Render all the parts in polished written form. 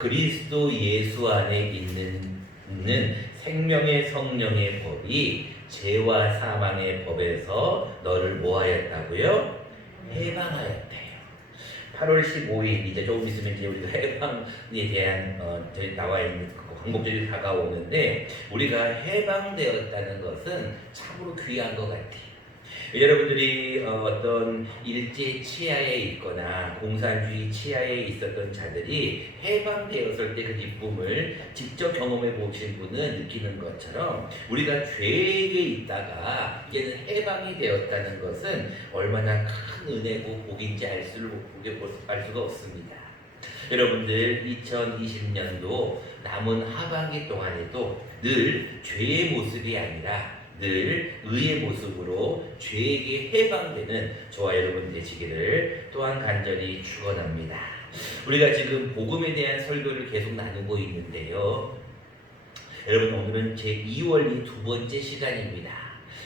그리스도 예수 안에 있는 생명의 성령의 법이 죄와 사망의 법에서 너를 뭐하였다고요? 해방하였대요. 8월 15일 이제 조금 있으면 이제 우리가 해방에 대한 나와 있는 광복절이 다가오는데, 우리가 해방되었다는 것은 참으로 귀한 것 같아요. 여러분들이 어떤 일제 치하에 있거나 공산주의 치하에 있었던 자들이 해방되었을 때 그 기쁨을 직접 경험해 보신 분은 느끼는 것처럼, 우리가 죄에 있다가 이제는 해방이 되었다는 것은 얼마나 큰 은혜고 복인지 알 수가 없습니다. 여러분들 2020년도 남은 하반기 동안에도 늘 죄의 모습이 아니라 늘 의의 모습으로 죄에게 해방되는 저와 여러분 되시기를 또한 간절히 축원합니다. 우리가 지금 복음에 대한 설교를 계속 나누고 있는데요, 여러분 오늘은 제2원리 두 번째 시간입니다.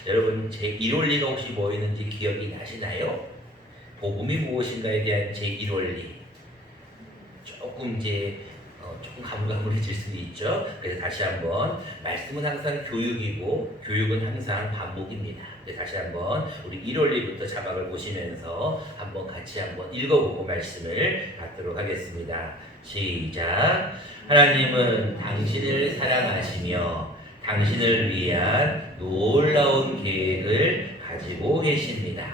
여러분 제1원리가 혹시 뭐였는지 기억이 나시나요? 복음이 무엇인가에 대한 제1원리 조금 가물가물해질 수도 있죠. 그래서 다시 한번, 말씀은 항상 교육이고 교육은 항상 반복입니다. 다시 한번 우리 1월리부터 자막을 보시면서 한번 같이 한번 읽어보고 말씀을 받도록 하겠습니다. 시작. 하나님은 당신을 사랑하시며 당신을 위한 놀라운 계획을 가지고 계십니다.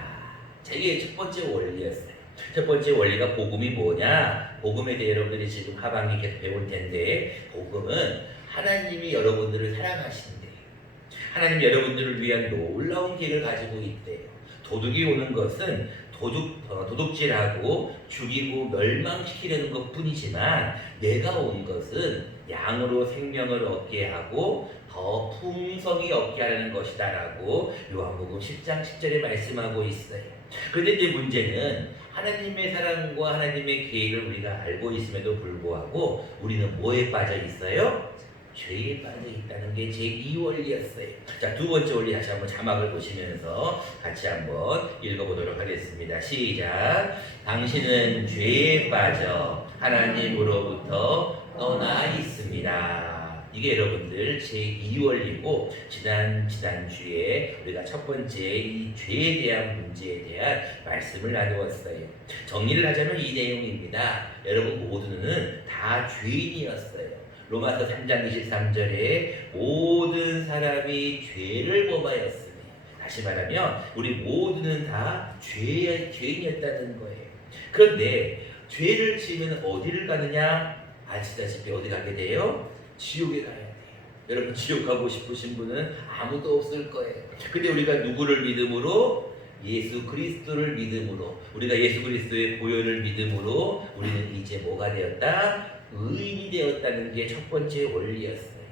이게 첫 번째 원리였어요. 첫 번째 원리가 복음이 뭐냐? 복음에 대해 여러분들이 지금 하반기 계속 배울 텐데, 복음은 하나님이 여러분들을 사랑하신대요. 하나님 여러분들을 위한 놀라운 계획을 가지고 있대요. 도둑이 오는 것은 도둑질하고 죽이고 멸망시키려는 것 뿐이지만, 내가 온 것은 양으로 생명을 얻게 하고 더 풍성히 얻게 하는 것이다 라고 요한복음 10장 10절에 말씀하고 있어요. 그런데 이제 문제는, 하나님의 사랑과 하나님의 계획을 우리가 알고 있음에도 불구하고 우리는 뭐에 빠져 있어요? 죄에 빠져 있다는 게 제2원리였어요. 자, 두 번째 원리 다시 한번 자막을 보시면서 같이 한번 읽어보도록 하겠습니다. 시작. 당신은 죄에 빠져 하나님으로부터 떠나 있습니다. 이게 여러분들 제2원리고, 지난주에 우리가 첫 번째 이 죄에 대한 문제에 대한 말씀을 나누었어요. 정리를 하자면 이 내용입니다. 여러분 모두는 다 죄인이었어요. 로마서 3장 23절에 모든 사람이 죄를 범하였으니, 다시 말하면 우리 모두는 다 죄인이었다는 거예요. 그런데 죄를 지으면 어디를 가느냐? 아시다시피 어디 가게 돼요? 지옥에 가야 돼요. 여러분 지옥 가고 싶으신 분은 아무도 없을 거예요. 근데 우리가 누구를 믿음으로? 예수 그리스도를 믿음으로, 우리가 예수 그리스도의 보혈을 믿음으로 우리는 이제 뭐가 되었다? 의인이 되었다는 게 첫 번째 원리였어요.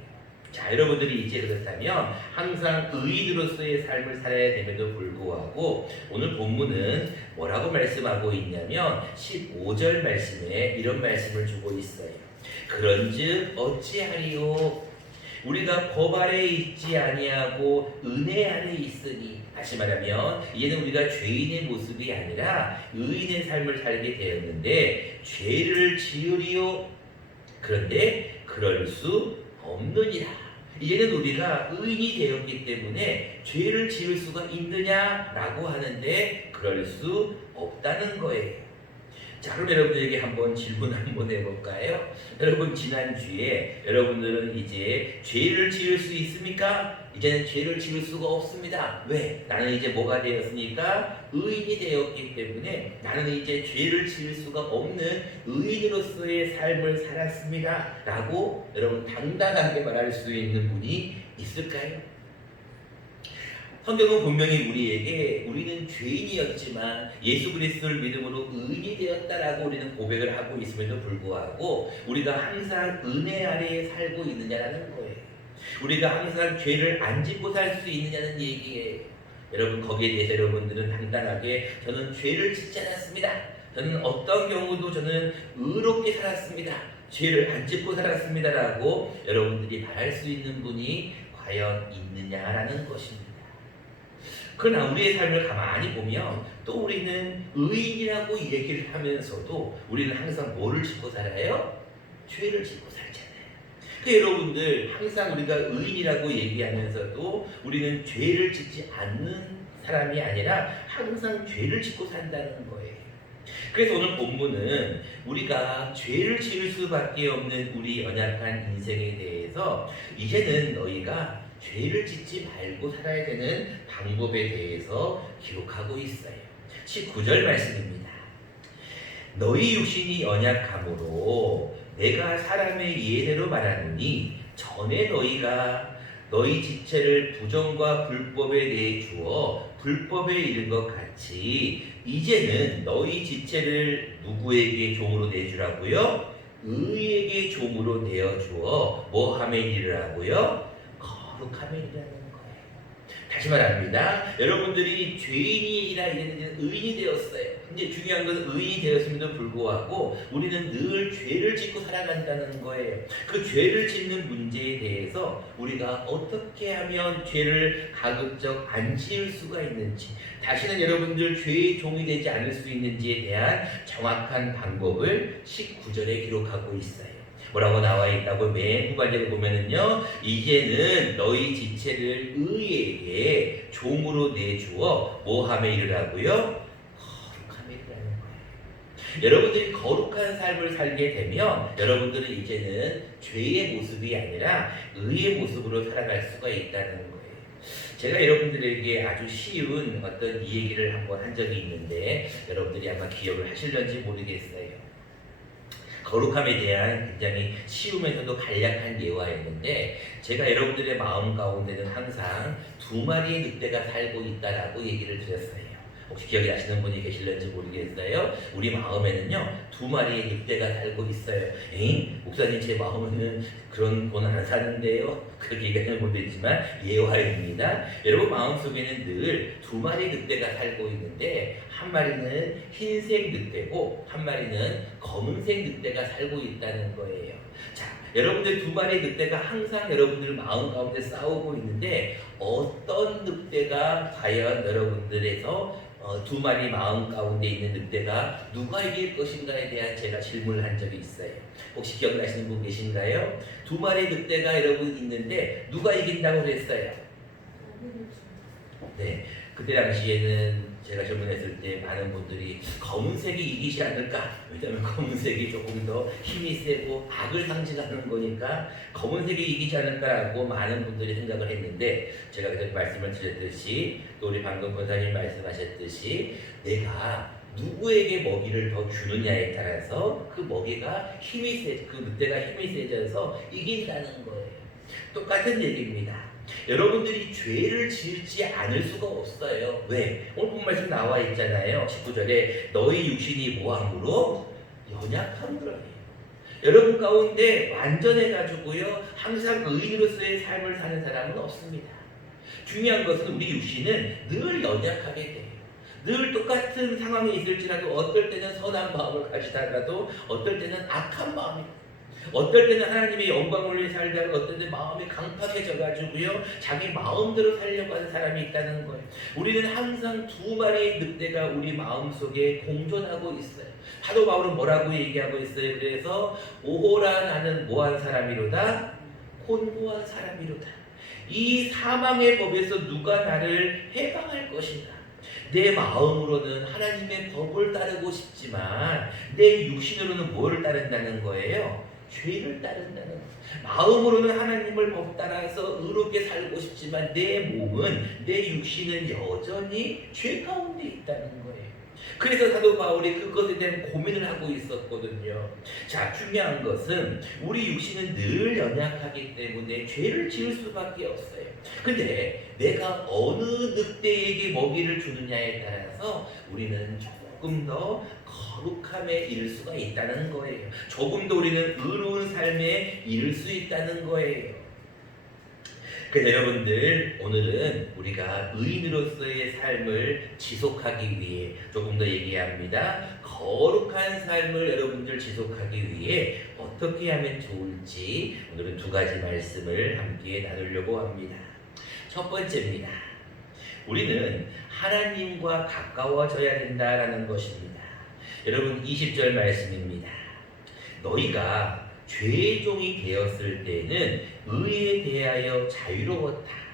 자, 여러분들이 이제 그렇다면 항상 의인으로서의 삶을 살아야 됨에도 불구하고, 오늘 본문은 뭐라고 말씀하고 있냐면 15절 말씀에 이런 말씀을 주고 있어요. 그런즉 어찌하리요? 우리가 법 아래 있지 아니하고 은혜 아래 있으니, 다시 말하면 이제는 우리가 죄인의 모습이 아니라 의인의 삶을 살게 되었는데, 죄를 지으리요? 그런데 그럴 수 없느니라. 이제는 우리가 의인이 되었기 때문에 죄를 지을 수가 있느냐라고 하는데, 그럴 수 없다는 거예요. 자, 그럼 여러분들에게 한번 질문 한번 해볼까요? 여러분 지난주에 여러분들은 이제 죄를 지을 수 있습니까? 이제는 죄를 지을 수가 없습니다. 왜? 나는 이제 뭐가 되었으니까? 의인이 되었기 때문에 나는 이제 죄를 지을 수가 없는 의인으로서의 삶을 살았습니다 라고 여러분 당당하게 말할 수 있는 분이 있을까요? 성경은 분명히 우리에게 우리는 죄인이었지만 예수 그리스도를 믿음으로 의인이 되었다라고 우리는 고백을 하고 있음에도 불구하고, 우리가 항상 은혜 아래에 살고 있느냐라는 거예요. 우리가 항상 죄를 안 짓고 살 수 있느냐는 얘기예요. 여러분 거기에 대해서 여러분들은 간단하게, 저는 죄를 짓지 않았습니다. 저는 어떤 경우도 저는 의롭게 살았습니다. 죄를 안 짓고 살았습니다라고 여러분들이 말할 수 있는 분이 과연 있느냐라는 것입니다. 그러나 우리의 삶을 가만히 보면 또 우리는 의인이라고 얘기를 하면서도 우리는 항상 뭐를 짓고 살아요? 죄를 짓고 살잖아요. 그 여러분들 항상 우리가 의인이라고 얘기하면서도 우리는 죄를 짓지 않는 사람이 아니라 항상 죄를 짓고 산다는 거예요. 그래서 오늘 본문은 우리가 죄를 지을 수밖에 없는 우리 연약한 인생에 대해서 이제는 너희가 죄를 짓지 말고 살아야 되는 방법에 대해서 기록하고 있어요. 19절 말씀입니다. 너희 육신이 연약함으로 내가 사람의 예대로 말하느니 전에 너희가 너희 지체를 부정과 불법에 내주어 불법에 이른 것 같이 이제는 너희 지체를 누구에게 종으로 내주라고요? 의에게 종으로 내어주어 뭐 하면 이르라고요? 거룩하면 이르라는 거예요. 다시 말합니다. 여러분들이 죄인이라 이랬는데 의인이 되었어요. 근데 중요한 것은 의인이 되었음에도 불구하고 우리는 늘 죄를 짓고 살아간다는 거예요. 그 죄를 짓는 문제에 대해서 우리가 어떻게 하면 죄를 가급적 안 지을 수가 있는지, 다시는 여러분들 죄의 종이 되지 않을 수 있는지에 대한 정확한 방법을 19절에 기록하고 있어요. 뭐라고 나와 있다고 맨 후반절에 보면은요, 이제는 너희 지체를 의에게 종으로 내주어 뭐하며 이르라고요? 거룩하며 이르라는 거예요. 여러분들이 거룩한 삶을 살게 되면 여러분들은 이제는 죄의 모습이 아니라 의의 모습으로 살아갈 수가 있다는 거예요. 제가 여러분들에게 아주 쉬운 어떤 이 얘기를 한번 한 적이 있는데 여러분들이 아마 기억을 하실런지 모르겠어요. 거룩함에 대한 굉장히 쉬우면서도 간략한 예화였는데 제가 여러분들의 마음 가운데는 항상 2마리의 늑대가 살고 있다라고 얘기를 드렸어요. 혹시 기억이 나시는 분이 계실런지 모르겠어요. 우리 마음에는요 2마리의 늑대가 살고 있어요. 에잉? 목사님 제 마음에는 그런 건 안 사는데요. 그렇게 얘기하면 못했지만 예화입니다. 여러분 마음속에는 늘 2마리의 늑대가 살고 있는데 한 마리는 흰색 늑대고 한 마리는 검은색 늑대가 살고 있다는 거예요. 자, 여러분들 2마리의 늑대가 항상 여러분들 마음 가운데 싸우고 있는데 어떤 늑대가 과연 여러분들에서 2마리 마음 가운데 있는 늑대가 누가 이길 것인가에 대한 제가 질문을 한 적이 있어요. 혹시 기억나시는 분 계신가요? 2마리 늑대가 여러분 있는데 누가 이긴다고 그랬어요? 네, 그때 당시에는 제가 질문했을 때 많은 분들이 검은색이 이기지 않을까? 왜냐하면 검은색이 조금 더 힘이 세고 악을 상징하는 거니까 검은색이 이기지 않을까라고 많은 분들이 생각을 했는데 제가 그때 말씀을 드렸듯이 또 우리 방금 권사님 말씀하셨듯이 내가 누구에게 먹이를 더 주느냐에 따라서 그 먹이가 그 늑대가 힘이 세져서 이긴다는 거예요. 똑같은 얘기입니다. 여러분들이 죄를 지을지 않을 수가 없어요. 왜? 오늘 본 말씀 나와 있잖아요. 19절에 너희 육신이 뭐함으로? 연약함으로. 여러분 가운데 완전해가지고요 항상 의인으로서의 삶을 사는 사람은 없습니다. 중요한 것은 우리 육신은 늘 연약하게 돼요. 늘 똑같은 상황에 있을지라도 어떨 때는 선한 마음을 가지다가도 어떨 때는 악한 마음이, 어떨 때는 하나님의 영광을 위해 살다가 어떨 때 마음이 강팍해져가지고요 자기 마음대로 살려고 하는 사람이 있다는 거예요. 우리는 항상 2마리의 늑대가 우리 마음속에 공존하고 있어요. 사도 바울은 뭐라고 얘기하고 있어요? 그래서 오호라 나는 뭐한 사람이로다? 곤고한 사람이로다. 이 사망의 법에서 누가 나를 해방할 것인가? 내 마음으로는 하나님의 법을 따르고 싶지만 내 육신으로는 뭐를 따른다는 거예요? 죄를 따른다는 거예요. 마음으로는 하나님을 법 따라서 의롭게 살고 싶지만 내 몸은, 내 육신은 여전히 죄 가운데 있다는 거예요. 그래서 사도 바울이 그것에 대한 고민을 하고 있었거든요. 자, 중요한 것은 우리 육신은 늘 연약하기 때문에 죄를 지을 수밖에 없어요. 근데 내가 어느 늑대에게 먹이를 주느냐에 따라서 우리는 조금 더 거룩함에 이를 수가 있다는 거예요. 조금 더 우리는 의로운 삶에 이를 수 있다는 거예요. 그래서 여러분들 오늘은 우리가 의인으로서의 삶을 지속하기 위해 조금 더 얘기합니다. 거룩한 삶을 여러분들 지속하기 위해 어떻게 하면 좋을지 오늘은 2가지 말씀을 함께 나누려고 합니다. 첫 번째입니다. 우리는 하나님과 가까워져야 된다라는 것입니다. 여러분 20절 말씀입니다. 너희가 죄의 종이 되었을 때는 의에 대하여 자유로웠다.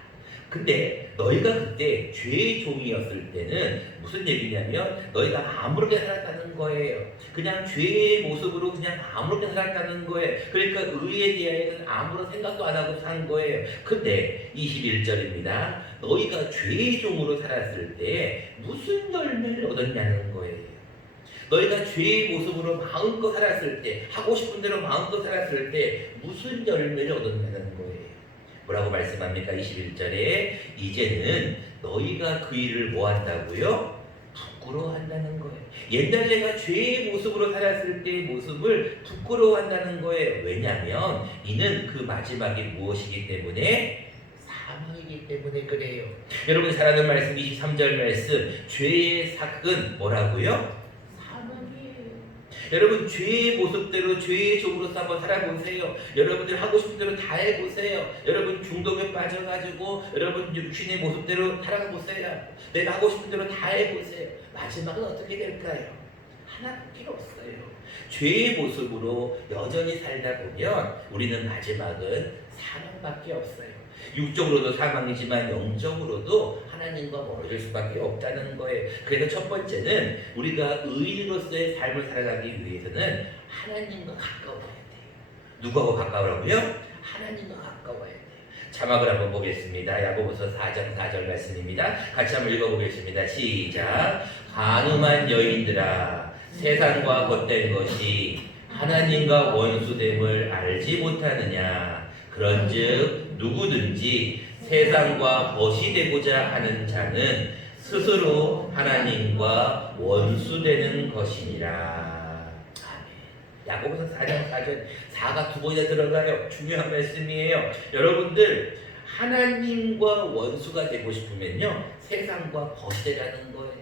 근데 너희가 그때 죄의 종이었을 때는 무슨 얘기냐면 너희가 아무렇게 살았다는 거예요. 그냥 죄의 모습으로 그냥 아무렇게 살았다는 거예요. 그러니까 의에 대해서는 아무런 생각도 안 하고 산 거예요. 근데 21절입니다. 너희가 죄의 종으로 살았을 때 무슨 열매를 얻었냐는 거예요. 너희가 죄의 모습으로 마음껏 살았을 때, 하고 싶은 대로 마음껏 살았을 때 무슨 열매를 얻었냐는 거예요. 뭐라고 말씀합니까? 21절에 이제는 너희가 그 일을 뭐 한다고요? 부끄러워한다는 거예요. 옛날 내가 죄의 모습으로 살았을 때의 모습을 부끄러워한다는 거예요. 왜냐하면 이는 그 마지막이 무엇이기 때문에? 사망이기 때문에 그래요. 여러분 잘 아는 말씀 23절 말씀, 죄의 삭은 뭐라고요? 여러분 죄의 모습대로 죄의 종으로서 한번 살아보세요. 여러분들 하고 싶은 대로 다 해보세요. 여러분 중독에 빠져가지고 여러분 육신의 모습대로 살아보세요. 내가 하고 싶은 대로 다 해보세요. 마지막은 어떻게 될까요? 하나밖에 없어요. 죄의 모습으로 여전히 살다 보면 우리는 마지막은 사망밖에 없어요. 육적으로도 사망이지만 영적으로도 하나님과 멀어질 수밖에 없다는 거예요. 그래서 첫 번째는 우리가 의인으로서의 삶을 살아가기 위해서는 하나님과 가까워야 돼요. 누구하고 가까우라고요? 하나님과 가까워야 돼요. 자막을 한번 보겠습니다. 야고보서 4장 4절 말씀입니다. 같이 한번 읽어보겠습니다. 시작. 간음한 여인들아, 세상과 헛된 것이 하나님과 원수됨을 알지 못하느냐. 그런즉 누구든지 세상과 벗이 되고자 하는 자는 스스로 하나님과 원수되는 것이니라. 아멘. 야고보서 4장 4절 4가 두 번이나 들어가요. 중요한 말씀이에요. 여러분들 하나님과 원수가 되고 싶으면요 세상과 벗이 되라는 거예요.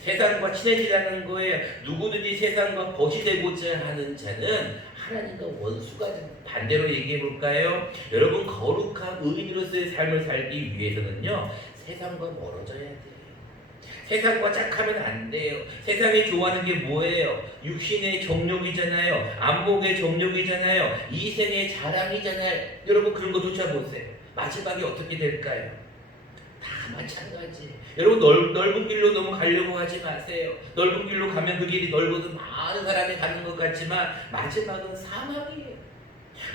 세상과 친해지라는 거예요. 누구든지 세상과 벗이 되고자 하는 자는 하나님과 원수가 된다. 반대로 얘기해 볼까요? 여러분 거룩한 의인으로서의 삶을 살기 위해서는요 세상과 멀어져야 돼요. 세상과 짝하면 안 돼요. 세상이 좋아하는 게 뭐예요? 육신의 정욕이잖아요. 안목의 정욕이잖아요. 이생의 자랑이잖아요. 여러분 그런 거 쫓아보세요. 마지막이 어떻게 될까요? 다 마찬가지. 여러분 넓은 길로 너무 가려고 하지 마세요. 넓은 길로 가면 그 길이 넓어서 많은 사람이 가는 것 같지만 마지막은 사망이에요.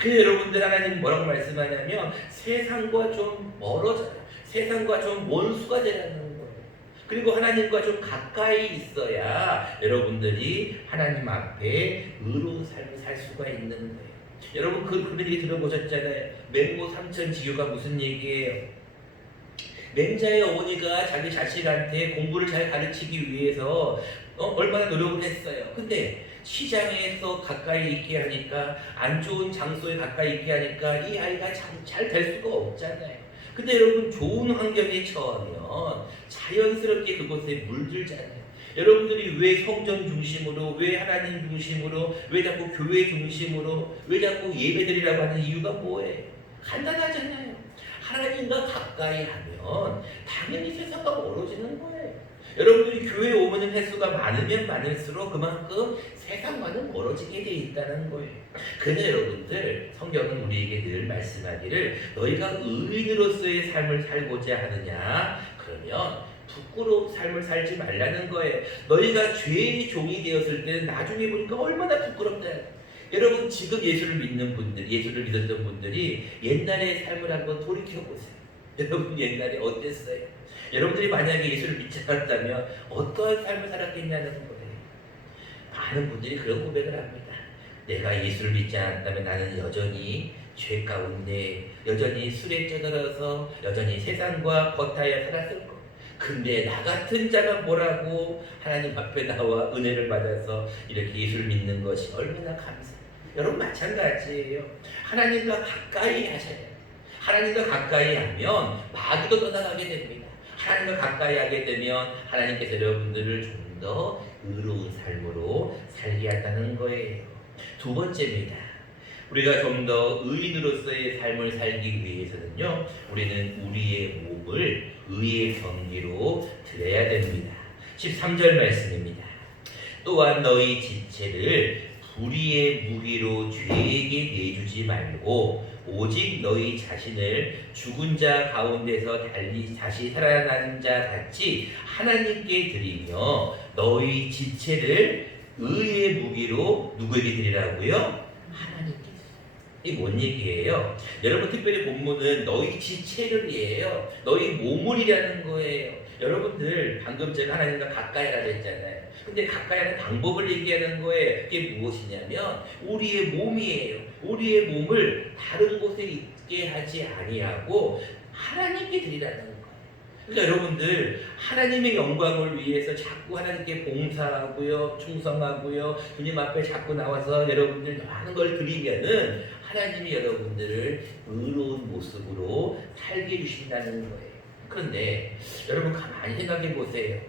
그래서 여러분들 하나님 뭐라고 말씀하냐면 세상과 좀 멀어져요. 세상과 좀 원수가 되라는 거예요. 그리고 하나님과 좀 가까이 있어야 여러분들이 하나님 앞에 의로운 삶을 살 수가 있는 거예요. 여러분 그런 얘기 들어보셨잖아요. 맹모 삼천 지교가 무슨 얘기예요? 맹자의 어머니가 자기 자식한테 공부를 잘 가르치기 위해서 얼마나 노력을 했어요. 근데 시장에서 가까이 있게 하니까 안 좋은 장소에 가까이 있게 하니까 이 아이가 잘 될 수가 없잖아요. 근데 여러분 좋은 환경에 처하면 자연스럽게 그곳에 물들잖아요. 여러분들이 왜 성전 중심으로, 왜 하나님 중심으로, 왜 자꾸 교회 중심으로, 왜 자꾸 예배드리라고 하는 이유가 뭐예요? 간단하잖아요. 하나님과 가까이 하면 당연히 세상과 멀어지는 거예요. 여러분들이 교회에 오는 횟수가 많으면 많을수록 그만큼 세상과는 멀어지게 돼 있다는 거예요. 그래서 여러분들 성경은 우리에게 늘 말씀하기를 너희가 의인으로서의 삶을 살고자 하느냐 그러면 부끄러운 삶을 살지 말라는 거예요. 너희가 죄의 종이 되었을 때는 나중에 보니까 얼마나 부끄럽다. 여러분 지금 예수를 믿는 분들, 예수를 믿었던 분들이 옛날의 삶을 한번 돌이켜보세요. 여러분 옛날에 어땠어요? 여러분들이 만약에 예수를 믿지 않았다면 어떠한 삶을 살았겠냐는 거예요. 많은 분들이 그런 고백을 합니다. 내가 예수를 믿지 않았다면 나는 여전히 죄 가운데 여전히 술에 쩌들어서 여전히 세상과 겉하여 살았을 거. 근데 나 같은 자가 뭐라고 하나님 앞에 나와 은혜를 받아서 이렇게 예수를 믿는 것이 얼마나 감사해요. 여러분 마찬가지예요. 하나님과 가까이 하셔야 돼요. 하나님과 가까이 하면 마귀도 떠나가게 됩니다. 하나님과 가까이 하게 되면 하나님께서 여러분들을 좀 더 의로운 삶으로 살게 한다는 거예요. 두 번째입니다. 우리가 좀 더 의인으로서의 삶을 살기 위해서는요, 우리는 우리의 몸을 의의 경기로 드려야 됩니다. 13절 말씀입니다. 또한 너희 지체를 불의의 무기로 죄에게 내주지 말고 오직 너희 자신을 죽은 자 가운데서 다시 살아난 자 같이 하나님께 드리며 너희 지체를 의의 무기로 누구에게 드리라고요? 하나님께. 이게 뭔 얘기예요? 여러분 특별히 본문은 너희 지체를이에요. 너희 몸을이라는 거예요. 여러분들 방금 제가 하나님과 가까이 하라 했잖아요. 근데 가까이 하는 방법을 얘기하는 거예요. 그게 무엇이냐면 우리의 몸이에요. 우리의 몸을 다른 곳에 있게 하지 아니하고 하나님께 드리라는 거예요. 그러니까 여러분들 하나님의 영광을 위해서 자꾸 하나님께 봉사하고요, 충성하고요, 주님 앞에 자꾸 나와서 여러분들 많은 걸 드리면은 하나님이 여러분들을 의로운 모습으로 살게 해주신다는 거예요. 그런데 여러분 가만히 생각해 보세요.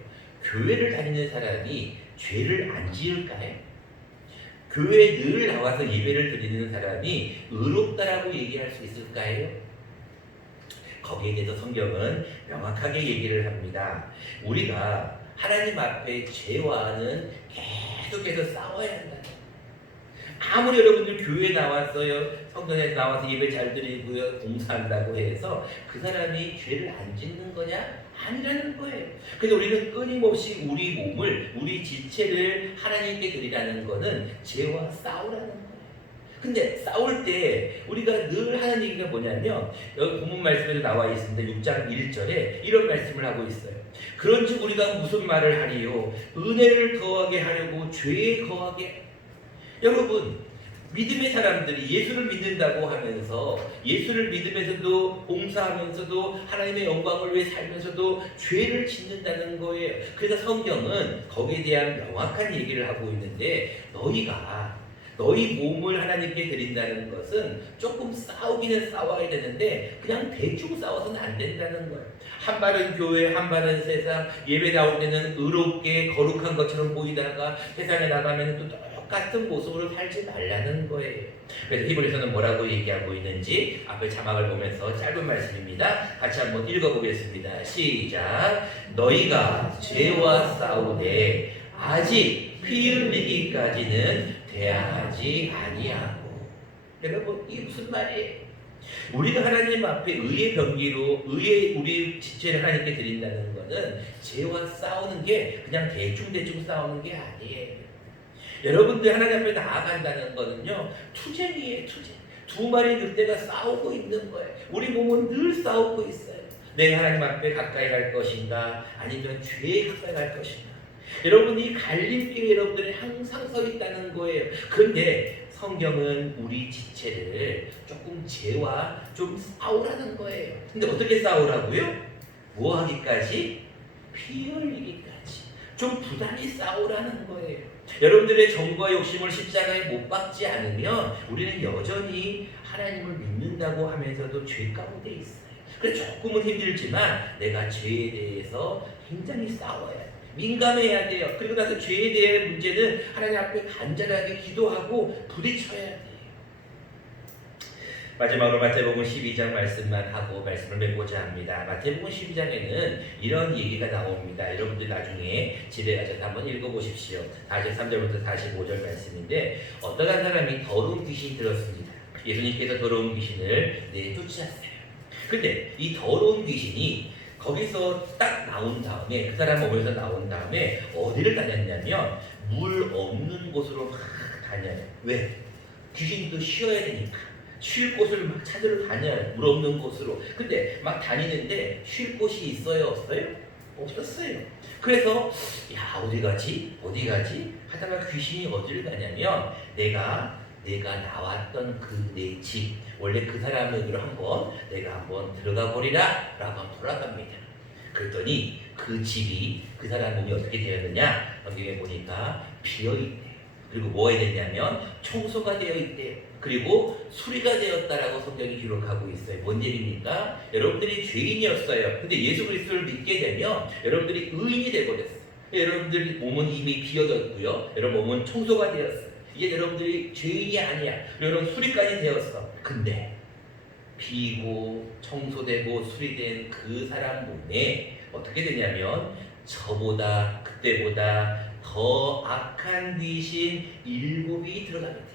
교회를 다니는 사람이 죄를 안 지을까요? 교회에 늘 나와서 예배를 드리는 사람이 의롭다라고 얘기할 수 있을까요? 거기에 대해서 성경은 명확하게 얘기를 합니다. 우리가 하나님 앞에 죄와는 계속해서 싸워야 한다. 아무리 여러분들 교회에 나왔어요, 성전에 나와서 예배 잘 드리고요, 봉사한다고 해서 그 사람이 죄를 안 짓는 거냐? 아니라는 거예요. 그래서 우리는 끊임없이 우리 몸을, 우리 지체를 하나님께 드리라는 거는 죄와 싸우라는 거예요. 근데 싸울 때 우리가 늘 하는 얘기가 뭐냐면 여기 본문 말씀에도 나와 있습니다. 6장 1절에 이런 말씀을 하고 있어요. 그런즉 우리가 무슨 말을 하리요? 은혜를 더하게 하려고 죄에 거하게. 여러분 믿음의 사람들이 예수를 믿는다고 하면서 예수를 믿으면서도 봉사하면서도 하나님의 영광을 위해 살면서도 죄를 짓는다는 거예요. 그래서 성경은 거기에 대한 명확한 얘기를 하고 있는데 너희 몸을 하나님께 드린다는 것은 조금 싸우기는 싸워야 되는데 그냥 대충 싸워서는 안 된다는 거예요. 한 발은 교회, 한 발은 세상. 예배 나올 때는 의롭게 거룩한 것처럼 보이다가 세상에 나가면 또 똑같은 모습으로 살지 말라는 거예요. 그래서 히브리서는 뭐라고 얘기하고 있는지 앞에 자막을 보면서 짧은 말씀입니다. 같이 한번 읽어보겠습니다. 시작. 너희가 죄와 싸우되 아직 피 흘리기까지는 대항하지 아니하고. 여러분 이게 무슨 말이에요? 우리가 하나님 앞에 의의 병기로 우리 지체를 하나님께 드린다는 것은 죄와 싸우는 게 그냥 대충 싸우는 게 아니에요. 여러분들 하나님 앞에 나아간다는 거는요, 투쟁이에요. 투쟁. 두 마리 늑대가 싸우고 있는 거예요. 우리 몸은 늘 싸우고 있어요. 내가 하나님 앞에 가까이 갈 것인가, 아니면 죄에 가까이 갈 것인가. 여러분 이 갈림길에 여러분들이 항상 서 있다는 거예요. 그런데 성경은 우리 지체를 조금 죄와 좀 싸우라는 거예요. 근데 어떻게 싸우라고요? 뭐 하기까지? 피 흘리기까지. 좀 부단히 싸우라는 거예요. 여러분들의 정과 욕심을 십자가에 못 박지 않으면 우리는 여전히 하나님을 믿는다고 하면서도 죄 가운데 있어요. 그래서 조금은 힘들지만 내가 죄에 대해서 굉장히 싸워야 돼요. 민감해야 돼요. 그리고 나서 죄에 대한 문제는 하나님 앞에 간절하게 기도하고 부딪혀야 돼요. 마지막으로 마태복음 12장 말씀만 하고 말씀을 맺고자 합니다. 마태복음 12장에는 이런 얘기가 나옵니다. 여러분들 나중에 집에 가셔서 한번 읽어보십시오. 43절부터 45절 말씀인데 어떤 한 사람이 더러운 귀신이 들었습니다. 예수님께서 더러운 귀신을 내쫓으셨어요. 근데 이 더러운 귀신이 거기서 딱 나온 다음에 그 사람 몸에서 나온 다음에 어디를 다녔냐면 물 없는 곳으로 막 다녀요. 왜? 귀신도 쉬어야 되니까. 쉴 곳을 막 찾으러 다녀요. 물 없는 곳으로. 근데 막 다니는데 쉴 곳이 있어요? 없어요? 없었어요. 그래서 야 어디 가지? 하다가 귀신이 어디를 가냐면 내가 나왔던 그 내 집, 원래 그 사람에게로 내가 한번 들어가 보리라 라고 돌아갑니다. 그랬더니 그 집이 그 사람 몸이 어떻게 되었느냐? 성경에 보니까 비어있대요. 그리고 뭐가 됐냐면 청소가 되어 있대요. 그리고 수리가 되었다라고 성경이 기록하고 있어요. 뭔 얘기입니까? 여러분들이 죄인이었어요. 근데 예수 그리스도를 믿게 되면 여러분들이 의인이 되어버렸어요. 여러분들 몸은 이미 비어졌고요. 여러분 몸은 청소가 되었어요. 이제 여러분들이 죄인이 아니야. 여러분 수리까지 되었어. 근데 비고 청소되고 수리된 그 사람 몸에 어떻게 되냐면 그때보다 더 악한 귀신 7이 들어가게 돼요.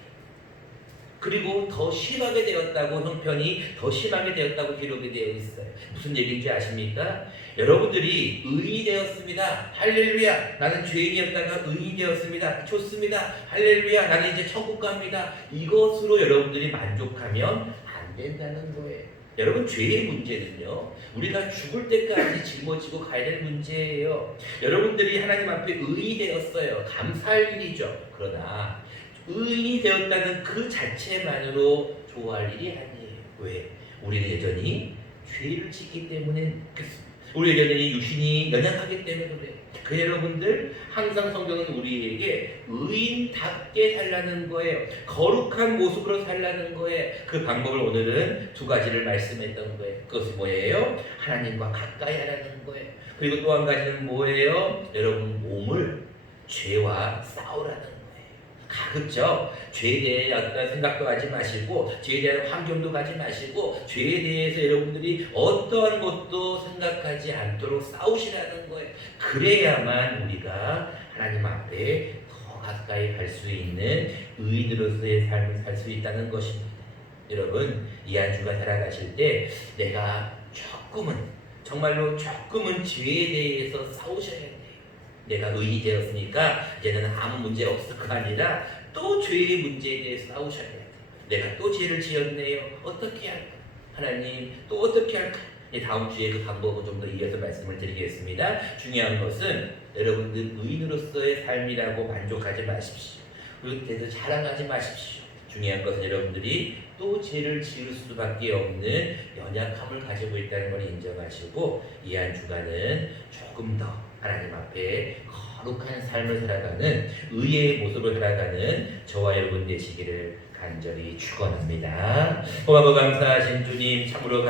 그리고 더 심하게 되었다고, 형편이 더 심하게 되었다고 기록이 되어 있어요. 무슨 얘기인지 아십니까? 여러분들이 의인이 되었습니다. 할렐루야. 나는 죄인이었다가 의인이 되었습니다. 좋습니다. 할렐루야. 나는 이제 천국 갑니다. 이것으로 여러분들이 만족하면 안 된다는 거예요. 여러분, 죄의 문제는요, 우리가 죽을 때까지 짊어지고 가야 될 문제예요. 여러분들이 하나님 앞에 의인이 되었어요. 감사할 일이죠. 그러나 의인이 되었다는 그 자체만으로 좋아할 일이 아니에요. 왜? 우리는 여전히 죄를 짓기 때문에 그렇습니다. 우리 여전히 육신이 연약하기 때문에 그래요. 그 여러분들, 항상 성경은 우리에게 의인답게 살라는 거예요. 거룩한 모습으로 살라는 거예요. 그 방법을 오늘은 2가지를 말씀했던 거예요. 그것이 뭐예요? 하나님과 가까이 하라는 거예요. 그리고 또 한 가지는 뭐예요? 여러분, 몸을 죄와 싸우라는 거예요. 가급적 죄에 대해 어떤 생각도 하지 마시고, 죄에 대한 환경도 가지 마시고, 죄에 대해서 여러분들이 어떠한 것도 생각하지 않도록 싸우시라는 거예요. 그래야만 우리가 하나님 앞에 더 가까이 갈 수 있는 의인으로서의 삶을 살 수 있다는 것입니다. 여러분, 이 한 주간 살아가실 때 내가 조금은, 정말로 조금은 죄에 대해서 싸우셔야 돼요. 내가 의인이 되었으니까 이제는 아무 문제 없을까 아니라 또 죄의 문제에 대해서 싸우셔야 돼요. 내가 또 죄를 지었네요. 어떻게 할까? 하나님, 또 어떻게 할까? 다음 주에 그 방법을 좀 더 이어서 말씀을 드리겠습니다. 중요한 것은 여러분들 의인으로서의 삶이라고 만족하지 마십시오. 그렇게 해서 자랑하지 마십시오. 중요한 것은 여러분들이 또 죄를 지을 수밖에 없는 연약함을 가지고 있다는 걸 인정하시고, 이 한 주간은 조금 더 하나님 앞에 거룩한 삶을 살아가는, 의의 모습을 살아가는 저와 여러분 되시기를 간절히 축원합니다. 고맙고 감사하신 주님, 참으로